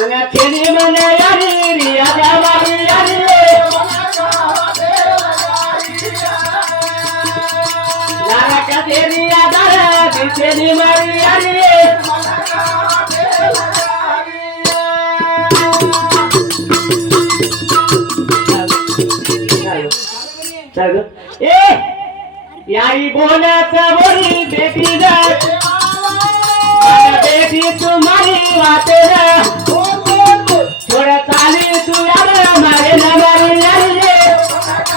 तेरी मरिया रे ए याई बोला बोली बेटी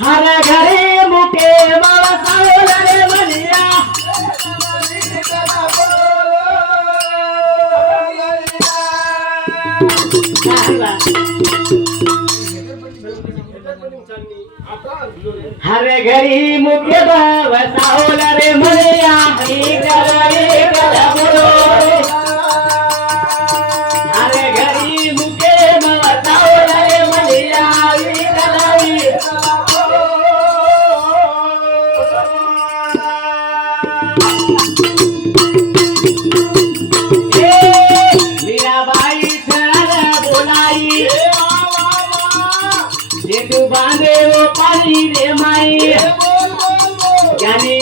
हर घरे मुके बाळासाहेब म्हणिया हर घरी मुके बाळा सावला रे म्हण বাঁধে ও পারি রে মাই জানি